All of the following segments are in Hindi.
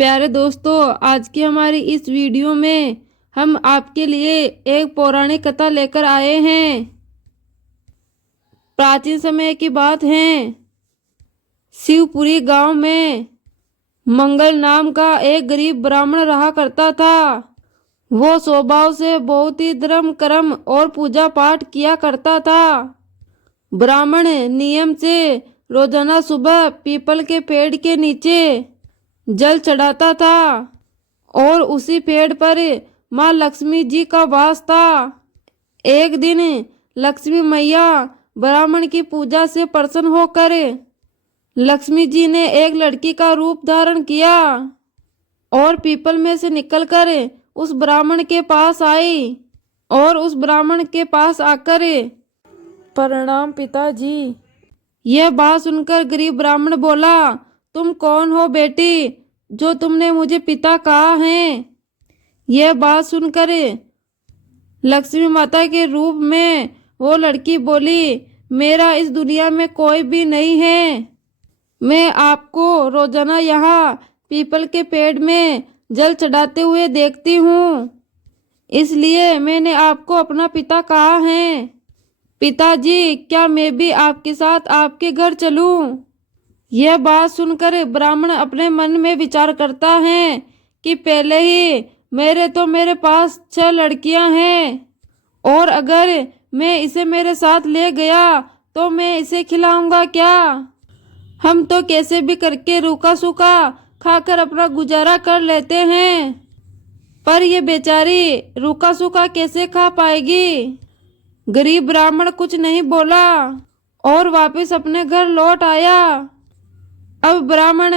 प्यारे दोस्तों, आज की हमारी इस वीडियो में हम आपके लिए एक पौराणिक कथा लेकर आए हैं। प्राचीन समय की बात है। शिवपुरी गांव में मंगल नाम का एक गरीब ब्राह्मण रहा करता था। वो स्वभाव से बहुत ही धर्म कर्म और पूजा पाठ किया करता था। ब्राह्मण नियम से रोजाना सुबह पीपल के पेड़ के नीचे जल चढ़ाता था और उसी पेड़ पर माँ लक्ष्मी जी का वास था। एक दिन लक्ष्मी मैया ब्राह्मण की पूजा से प्रसन्न होकर लक्ष्मी जी ने एक लड़की का रूप धारण किया और पीपल में से निकलकर उस ब्राह्मण के पास आई और उस ब्राह्मण के पास आकर, प्रणाम पिताजी। यह बात सुनकर गरीब ब्राह्मण बोला, तुम कौन हो बेटी, जो तुमने मुझे पिता कहा है? यह बात सुनकर लक्ष्मी माता के रूप में वो लड़की बोली, मेरा इस दुनिया में कोई भी नहीं है। मैं आपको रोजाना यहाँ पीपल के पेड़ में जल चढ़ाते हुए देखती हूँ, इसलिए मैंने आपको अपना पिता कहा है। पिताजी, क्या मैं भी आपके साथ आपके घर चलूं? यह बात सुनकर ब्राह्मण अपने मन में विचार करता है कि पहले ही मेरे पास 6 लड़कियां हैं और अगर मैं इसे मेरे साथ ले गया तो मैं इसे खिलाऊंगा क्या? हम तो कैसे भी करके रूखा सूखा खाकर अपना गुजारा कर लेते हैं, पर ये बेचारी रूखा सूखा कैसे खा पाएगी? गरीब ब्राह्मण कुछ नहीं बोला और वापस अपने घर लौट आया। अब ब्राह्मण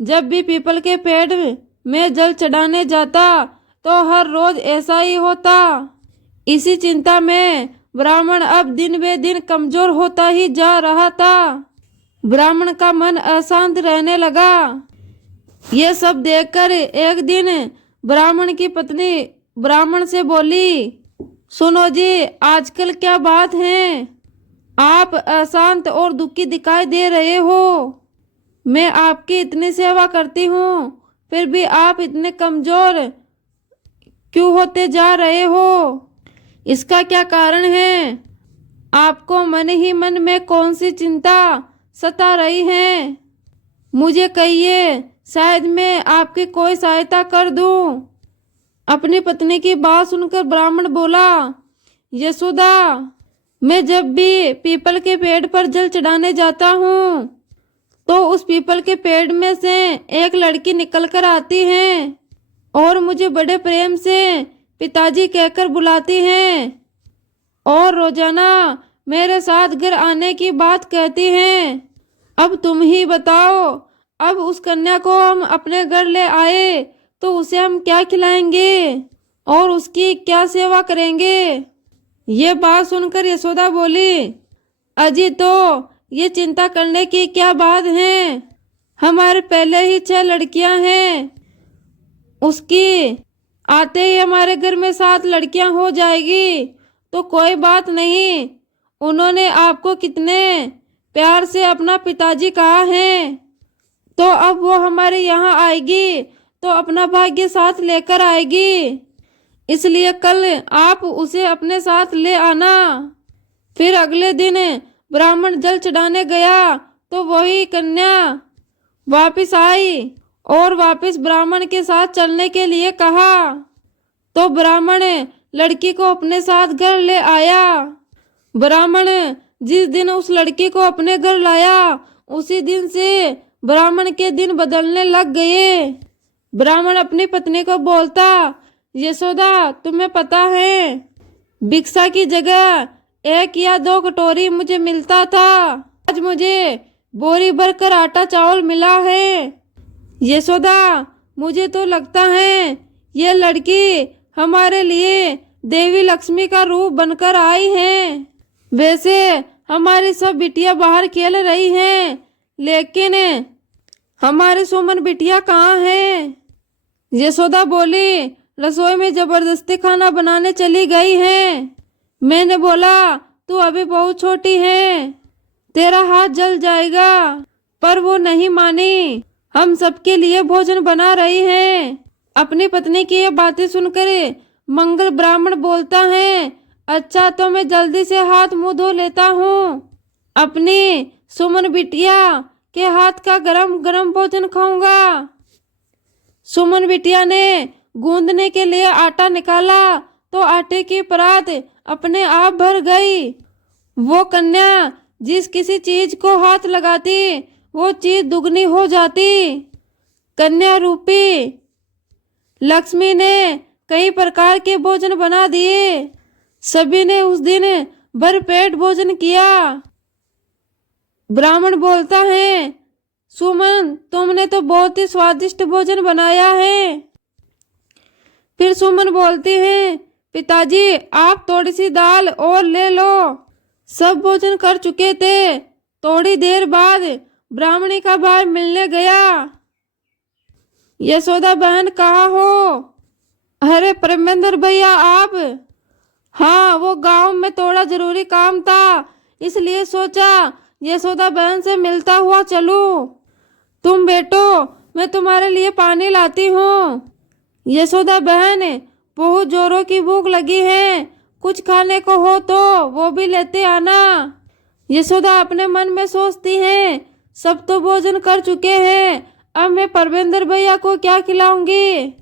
जब भी पीपल के पेड़ में जल चढ़ाने जाता तो हर रोज ऐसा ही होता। इसी चिंता में ब्राह्मण अब दिन बे दिन कमजोर होता ही जा रहा था। ब्राह्मण का मन अशांत रहने लगा। ये सब देखकर एक दिन ब्राह्मण की पत्नी ब्राह्मण से बोली, सुनो जी, आजकल क्या बात है? आप अशांत और दुखी दिखाई दे रहे हो। मैं आपकी इतनी सेवा करती हूँ, फिर भी आप इतने कमजोर क्यों होते जा रहे हो? इसका क्या कारण है? आपको मन ही मन में कौन सी चिंता सता रही है? मुझे कहिए, शायद मैं आपकी कोई सहायता कर दूं। अपनी पत्नी की बात सुनकर ब्राह्मण बोला, यशोदा, मैं जब भी पीपल के पेड़ पर जल चढ़ाने जाता हूँ तो उस पीपल के पेड़ में से एक लड़की निकलकर आती है और मुझे बड़े प्रेम से पिताजी कहकर बुलाती है और रोजाना मेरे साथ घर आने की बात कहती है। अब तुम ही बताओ, अब उस कन्या को हम अपने घर ले आए तो उसे हम क्या खिलाएंगे और उसकी क्या सेवा करेंगे? ये बात सुनकर यशोदा बोली, अजी, तो ये चिंता करने की क्या बात है? हमारे पहले ही 6 लड़कियां हैं, उसकी आते ही हमारे घर में 7 लड़कियां हो जाएगी तो कोई बात नहीं। उन्होंने आपको कितने प्यार से अपना पिताजी कहा है, तो अब वो हमारे यहाँ आएगी तो अपना भाग्य साथ लेकर आएगी, इसलिए कल आप उसे अपने साथ ले आना। फिर अगले दिन ब्राह्मण जल चढ़ाने गया तो वही कन्या वापस आई और वापस ब्राह्मण के साथ चलने के लिए कहा, तो ब्राह्मण लड़की को अपने साथ घर ले आया। ब्राह्मण जिस दिन उस लड़की को अपने घर लाया उसी दिन से ब्राह्मण के दिन बदलने लग गए। ब्राह्मण अपनी पत्नी को बोलता, यशोदा, तुम्हें पता है, भिक्षा की जगह 1 या 2 कटोरी मुझे मिलता था, आज मुझे बोरी भरकर आटा चावल मिला है। यशोदा, मुझे तो लगता है ये लड़की हमारे लिए देवी लक्ष्मी का रूप बनकर आई है। वैसे हमारी सब बिटिया बाहर खेल रही हैं, लेकिन हमारी सुमन बिटिया कहाँ है? यशोदा बोली, रसोई में जबरदस्ती खाना बनाने चली गई है। मैंने बोला, तू अभी बहुत छोटी है, तेरा हाथ जल जाएगा, पर वो नहीं मानी। हम सबके लिए भोजन बना रही हैं। अपनी पत्नी की ये बातें सुनकर मंगल ब्राह्मण बोलता है, अच्छा तो मैं जल्दी से हाथ मुंह धो लेता हूँ। अपनी सुमन बिटिया के हाथ का गरम गरम भोजन खाऊंगा। सुमन बिटिया ने गूंदने के लिए आटा निकाला तो आटे की परात अपने आप भर गई। वो कन्या जिस किसी चीज को हाथ लगाती वो चीज दुगनी हो जाती। कन्या रूपी लक्ष्मी ने कई प्रकार के भोजन बना दिए। सभी ने उस दिन भरपेट भोजन किया। ब्राह्मण बोलता है, सुमन तुमने तो बहुत ही स्वादिष्ट भोजन बनाया है। फिर सुमन बोलती है, पिताजी आप थोड़ी सी दाल और ले लो। सब भोजन कर चुके थे। थोड़ी देर बाद ब्राह्मणी का भाई मिलने गया। यशोदा बहन कहाँ हो? अरे परमेंद्र भैया आप? हाँ, वो गांव में थोड़ा जरूरी काम था, इसलिए सोचा यशोदा बहन से मिलता हुआ चलूं। तुम बैठो, मैं तुम्हारे लिए पानी लाती हूँ। यशोदा बहन बहुत जोरों की भूख लगी है, कुछ खाने को हो तो वो भी लेते आना। यशोदा अपने मन में सोचती है, सब तो भोजन कर चुके हैं, अब मैं परमेंद्र भैया को क्या खिलाऊंगी।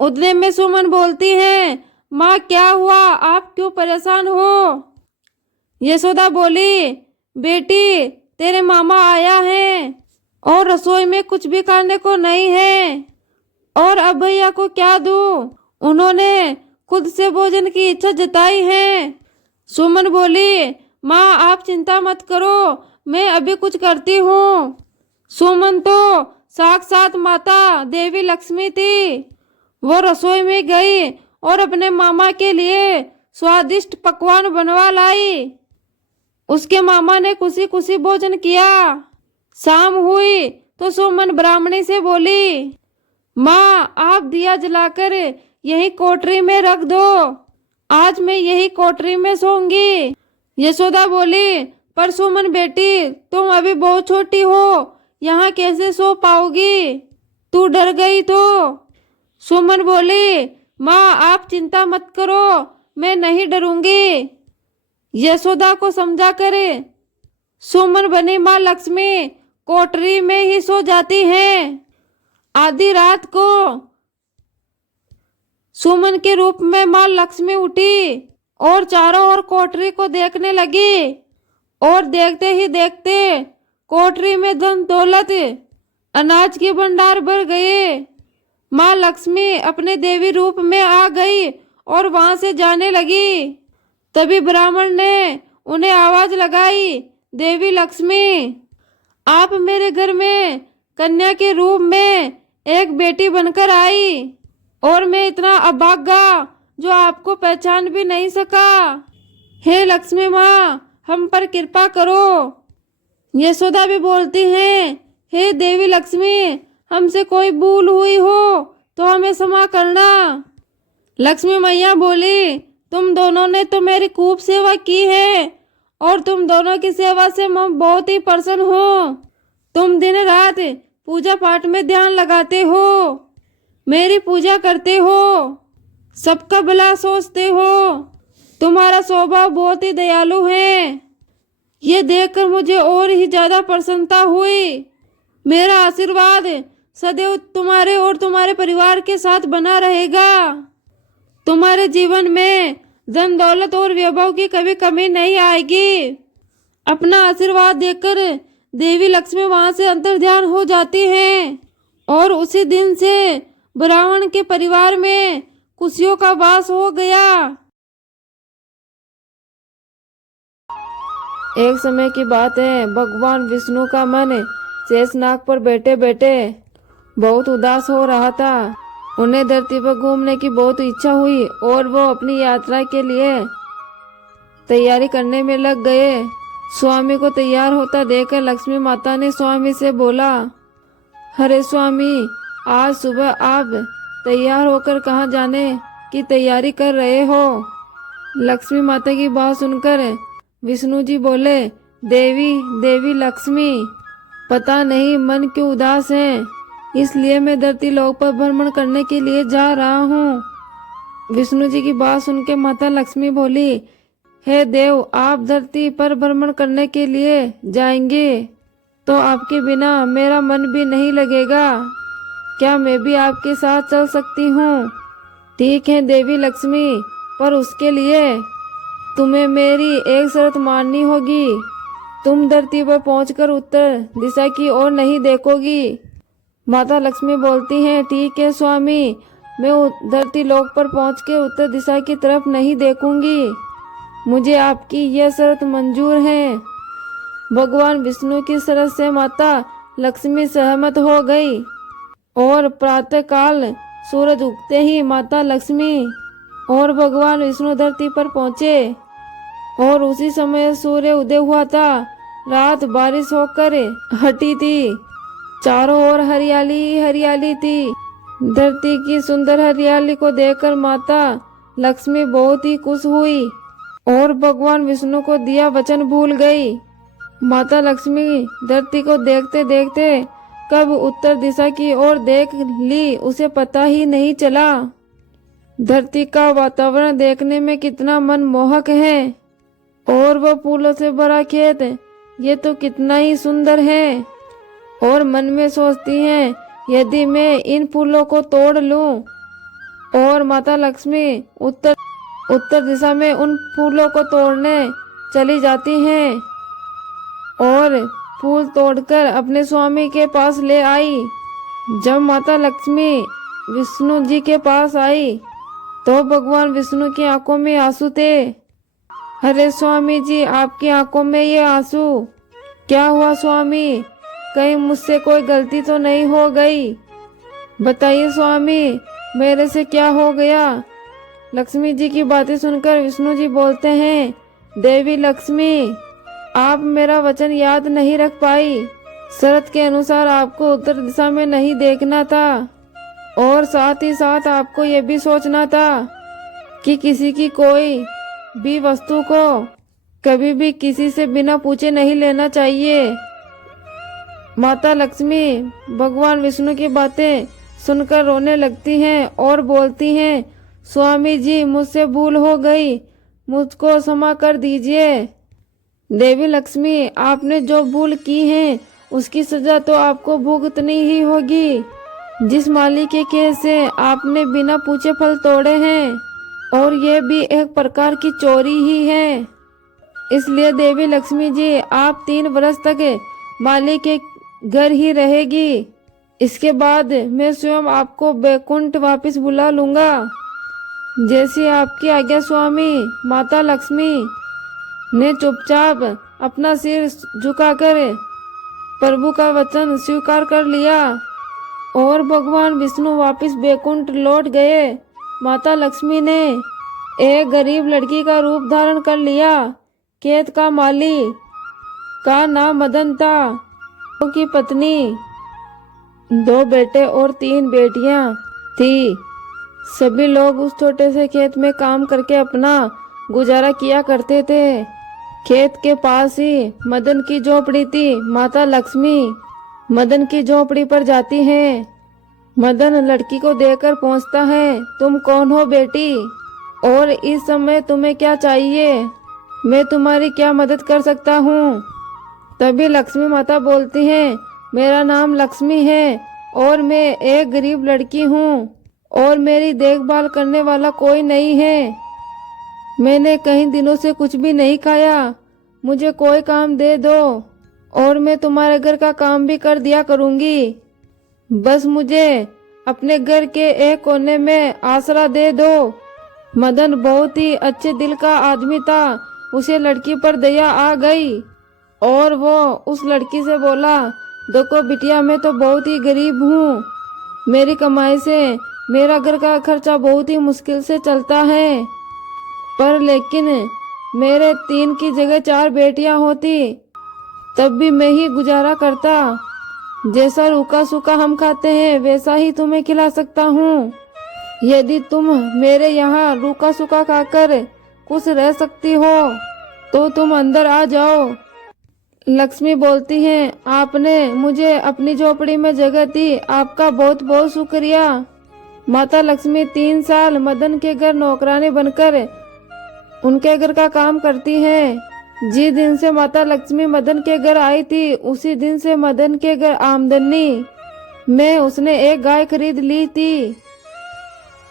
उतने में सुमन बोलती है, माँ क्या हुआ, आप क्यों परेशान हो? यशोदा बोली, बेटी तेरे मामा आया है और रसोई में कुछ भी खाने को नहीं है, और अब भैया को क्या दूं? उन्होंने खुद से भोजन की इच्छा जताई है। सुमन बोली, माँ आप चिंता मत करो, मैं अभी कुछ करती हूँ। सुमन तो साक्षात माता देवी लक्ष्मी थी। वो रसोई में गई और अपने मामा के लिए स्वादिष्ट पकवान बनवा लाई। उसके मामा ने खुशी खुशी भोजन किया। शाम हुई तो सुमन ब्राह्मणी से बोली, माँ आप दिया जलाकर यही कोठरी में रख दो, आज मैं यही कोठरी में सोऊंगी। यशोदा बोली, पर सुमन बेटी तुम अभी बहुत छोटी हो, यहाँ कैसे सो पाओगी? तू डर गई तो? सुमन बोली, माँ आप चिंता मत करो, मैं नहीं डरूंगी। यशोदा को समझा करे सुमन बनी माँ लक्ष्मी कोठरी में ही सो जाती हैं। आधी रात को सुमन के रूप में माँ लक्ष्मी उठी और चारों ओर कोठरी को देखने लगी, और देखते ही देखते कोठरी में धन दौलत अनाज के भंडार भर गए। माँ लक्ष्मी अपने देवी रूप में आ गई और वहां से जाने लगी। तभी ब्राह्मण ने उन्हें आवाज लगाई, देवी लक्ष्मी आप मेरे घर में कन्या के रूप में एक बेटी बनकर आई, और मैं इतना अभागा जो आपको पहचान भी नहीं सका। हे लक्ष्मी माँ हम पर कृपा करो। यशोदा भी बोलती हैं, हे देवी लक्ष्मी हमसे कोई भूल हुई हो तो हमें क्षमा करना। लक्ष्मी मैया बोली, तुम दोनों ने तो मेरी खूब सेवा की है, और तुम दोनों की सेवा से मैं बहुत ही प्रसन्न हूँ। तुम दिन रात पूजा पाठ में ध्यान लगाते हो, मेरी पूजा करते हो, सबका भला सोचते हो, तुम्हारा स्वभाव बहुत ही दयालु है। ये देखकर मुझे और ही ज्यादा प्रसन्नता हुई। मेरा आशीर्वाद सदैव तुम्हारे और तुम्हारे परिवार के साथ बना रहेगा। तुम्हारे जीवन में धन दौलत और वैभव की कभी कमी नहीं आएगी। अपना आशीर्वाद देकर देवी लक्ष्मी वहां से अंतर्ध्यान हो जाती हैं, और उसी दिन से ब्राह्मण के परिवार में खुशियों का वास हो गया। एक समय की बात है, भगवान विष्णु का मन शेषनाग पर बैठे बैठे बहुत उदास हो रहा था। उन्हें धरती पर घूमने की बहुत इच्छा हुई और वो अपनी यात्रा के लिए तैयारी करने में लग गए। स्वामी को तैयार होता देखकर लक्ष्मी माता ने स्वामी से बोला, अरे स्वामी आज सुबह आप तैयार होकर कहाँ जाने की तैयारी कर रहे हो? लक्ष्मी माता की बात सुनकर विष्णु जी बोले, देवी लक्ष्मी पता नहीं मन क्यों उदास है, इसलिए मैं धरती लोक पर भ्रमण करने के लिए जा रहा हूँ। विष्णु जी की बात सुन के माता लक्ष्मी बोली, हे देव, आप धरती पर भ्रमण करने के लिए जाएंगे तो आपके बिना मेरा मन भी नहीं लगेगा। क्या मैं भी आपके साथ चल सकती हूँ? ठीक है देवी लक्ष्मी, पर उसके लिए तुम्हें मेरी एक शर्त माननी होगी। तुम धरती पर पहुंचकर उत्तर दिशा की ओर नहीं देखोगी। माता लक्ष्मी बोलती हैं, ठीक है स्वामी, मैं धरती लोक पर पहुंच के उत्तर दिशा की तरफ नहीं देखूंगी। मुझे आपकी यह शर्त मंजूर है। भगवान विष्णु की शर्त से माता लक्ष्मी सहमत हो गई और प्रातः काल सूरज उगते ही माता लक्ष्मी और भगवान विष्णु धरती पर पहुंचे और उसी समय सूर्य उदय हुआ था। रात बारिश होकर हटी थी। चारों ओर हरियाली हरियाली थी। धरती की सुंदर हरियाली को देखकर माता लक्ष्मी बहुत ही खुश हुई और भगवान विष्णु को दिया वचन भूल गई। माता लक्ष्मी धरती को देखते देखते कब उत्तर दिशा की ओर देख ली उसे पता ही नहीं चला। धरती का वातावरण देखने में कितना मनमोहक है और वह फूलों से भरा खेत, ये तो कितना ही सुंदर है। और मन में सोचती हैं, यदि मैं इन फूलों को तोड़ लूं। और माता लक्ष्मी उत्तर दिशा में उन फूलों को तोड़ने चली जाती हैं और फूल तोड़कर अपने स्वामी के पास ले आई। जब माता लक्ष्मी विष्णु जी के पास आई तो भगवान विष्णु की आंखों में आंसू थे। अरे स्वामी जी, आपकी आंखों में ये आंसू क्या हुआ स्वामी? कहीं मुझसे कोई गलती तो नहीं हो गई? बताइए स्वामी, मेरे से क्या हो गया? लक्ष्मी जी की बातें सुनकर विष्णु जी बोलते हैं, देवी लक्ष्मी, आप मेरा वचन याद नहीं रख पाई। शर्त के अनुसार आपको उत्तर दिशा में नहीं देखना था और साथ ही साथ आपको ये भी सोचना था कि किसी की कोई भी वस्तु को कभी भी किसी से बिना पूछे नहीं लेना चाहिए। माता लक्ष्मी भगवान विष्णु की बातें सुनकर रोने लगती हैं और बोलती हैं, स्वामी जी, मुझसे भूल हो गई, मुझको क्षमा कर दीजिए। देवी लक्ष्मी, आपने जो भूल की है उसकी सजा तो आपको भुगतनी ही होगी। जिस माली के खेत से आपने बिना पूछे फल तोड़े हैं और ये भी एक प्रकार की चोरी ही है। इसलिए देवी लक्ष्मी जी, आप 3 वर्ष तक माली के घर ही रहेगी। इसके बाद मैं स्वयं आपको बैकुंठ वापस बुला लूंगा। जैसी आपकी आज्ञा स्वामी। माता लक्ष्मी ने चुपचाप अपना सिर झुकाकर प्रभु का वचन स्वीकार कर लिया और भगवान विष्णु वापस बैकुंठ लौट गए। माता लक्ष्मी ने एक गरीब लड़की का रूप धारण कर लिया। खेत का माली का नाम मदन था। उनकी पत्नी, 2 बेटे और 3 बेटियां थी। सभी लोग उस छोटे से खेत में काम करके अपना गुजारा किया करते थे। खेत के पास ही मदन की झोपड़ी थी। माता लक्ष्मी मदन की झोपड़ी पर जाती हैं। मदन लड़की को देखकर पूछता है, तुम कौन हो बेटी और इस समय तुम्हें क्या चाहिए? मैं तुम्हारी क्या मदद कर सकता हूँ? तभी लक्ष्मी माता बोलती हैं, मेरा नाम लक्ष्मी है और मैं एक गरीब लड़की हूँ और मेरी देखभाल करने वाला कोई नहीं है। मैंने कई दिनों से कुछ भी नहीं खाया। मुझे कोई काम दे दो और मैं तुम्हारे घर का काम भी कर दिया करूँगी। बस मुझे अपने घर के एक कोने में आसरा दे दो। मदन बहुत ही अच्छे दिल का आदमी था। उसे लड़की पर दया आ गई और वो उस लड़की से बोला, देखो बिटिया, मैं तो बहुत ही गरीब हूँ। मेरी कमाई से मेरा घर का खर्चा बहुत ही मुश्किल से चलता है, पर लेकिन मेरे 3 की जगह 4 बेटियां होती तब भी मैं ही गुजारा करता। जैसा रूखा सूखा हम खाते हैं वैसा ही तुम्हें खिला सकता हूँ। यदि तुम मेरे यहाँ रूखा सूखा खाकर खुश रह सकती हो तो तुम अंदर आ जाओ। लक्ष्मी बोलती हैं, आपने मुझे अपनी झोपड़ी में जगह दी, आपका बहुत बहुत शुक्रिया। माता लक्ष्मी 3 साल मदन के घर नौकरानी बनकर उनके घर का काम करती हैं। जिस दिन से माता लक्ष्मी मदन के घर आई थी, उसी दिन से मदन के घर आमदनी में उसने एक गाय खरीद ली थी।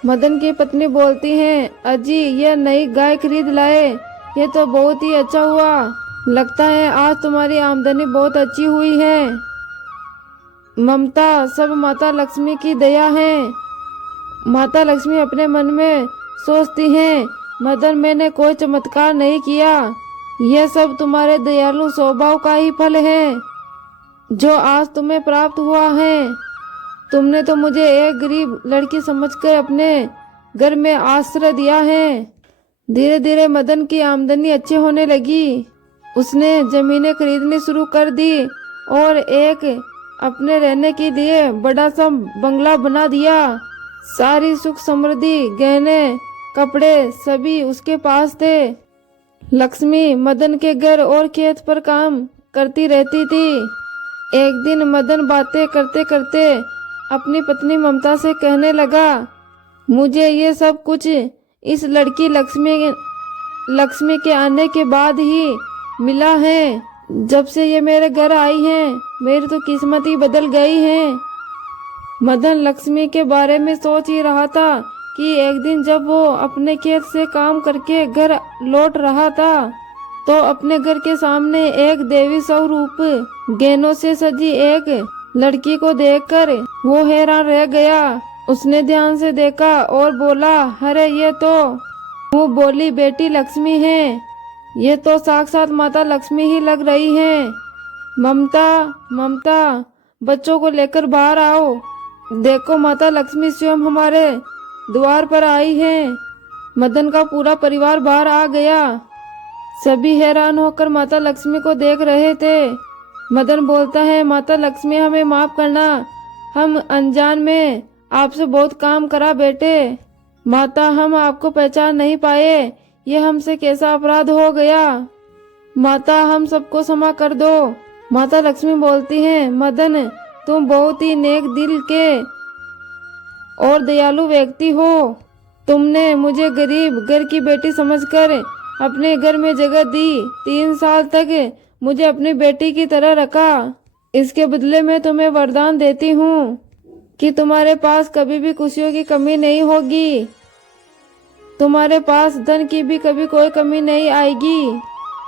मदन की पत्नी बोलती हैं, अजी यह नई गाय खरीद लाए, ये तो बहुत ही अच्छा हुआ। लगता है आज तुम्हारी आमदनी बहुत अच्छी हुई है। ममता सब माता लक्ष्मी की दया है। माता लक्ष्मी अपने मन में सोचती हैं, मदन मैंने कोई चमत्कार नहीं किया, यह सब तुम्हारे दयालु स्वभाव का ही फल है जो आज तुम्हें प्राप्त हुआ है। तुमने तो मुझे एक गरीब लड़की समझकर अपने घर में आश्रय दिया है। धीरे धीरे मदन की आमदनी अच्छी होने लगी। उसने जमीनें खरीदनी शुरू कर दी और एक अपने रहने के लिए बड़ा सा बंगला बना दिया। सारी सुख समृद्धि, गहने, कपड़े सभी उसके पास थे। लक्ष्मी मदन के घर और खेत पर काम करती रहती थी। एक दिन मदन बातें करते करते अपनी पत्नी ममता से कहने लगा, मुझे ये सब कुछ इस लड़की लक्ष्मी के आने के बाद ही मिला है। जब से ये मेरे घर आई है, मेरी तो किस्मत ही बदल गई है। मदन लक्ष्मी के बारे में सोच ही रहा था कि एक दिन जब वो अपने खेत से काम करके घर लौट रहा था, तो अपने घर के सामने एक देवी स्वरूप गहनों से सजी एक लड़की को देखकर वो हैरान रह गया। उसने ध्यान से देखा और बोला, अरे ये तो वो बोली बेटी लक्ष्मी है, ये तो साक्षात माता लक्ष्मी ही लग रही है। ममता बच्चों को लेकर बाहर आओ, देखो माता लक्ष्मी स्वयं हमारे द्वार पर आई है। मदन का पूरा परिवार बाहर आ गया। सभी हैरान होकर माता लक्ष्मी को देख रहे थे। मदन बोलता है, माता लक्ष्मी हमें माफ करना, हम अनजान में आपसे बहुत काम करा बेटे। माता हम आपको पहचान नहीं पाए, ये हमसे कैसा अपराध हो गया, माता हम सबको क्षमा कर दो। माता लक्ष्मी बोलती हैं, मदन तुम बहुत ही नेक दिल के और दयालु व्यक्ति हो। तुमने मुझे गरीब घर की बेटी समझकर अपने घर में जगह दी। 3 साल तक मुझे अपनी बेटी की तरह रखा। इसके बदले में तुम्हें वरदान देती हूँ कि तुम्हारे पास कभी भी खुशियों की कमी नहीं होगी। तुम्हारे पास धन की भी कभी कोई कमी नहीं आएगी।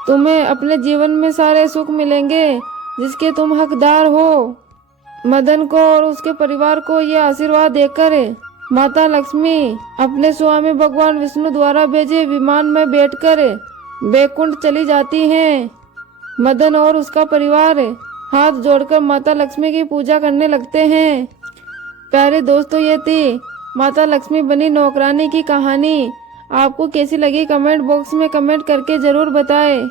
तुम्हें अपने जीवन में सारे सुख मिलेंगे जिसके तुम हकदार हो। मदन को और उसके परिवार को यह आशीर्वाद देकर माता लक्ष्मी अपने स्वामी भगवान विष्णु द्वारा भेजे विमान में बैठकर बैकुंठ चली जाती हैं। मदन और उसका परिवार हाथ जोड़कर माता लक्ष्मी की पूजा करने लगते हैं। प्यारे दोस्तों, ये थी माता लक्ष्मी बनी नौकरानी की कहानी। आपको कैसी लगी कमेंट बॉक्स में कमेंट करके जरूर बताएं।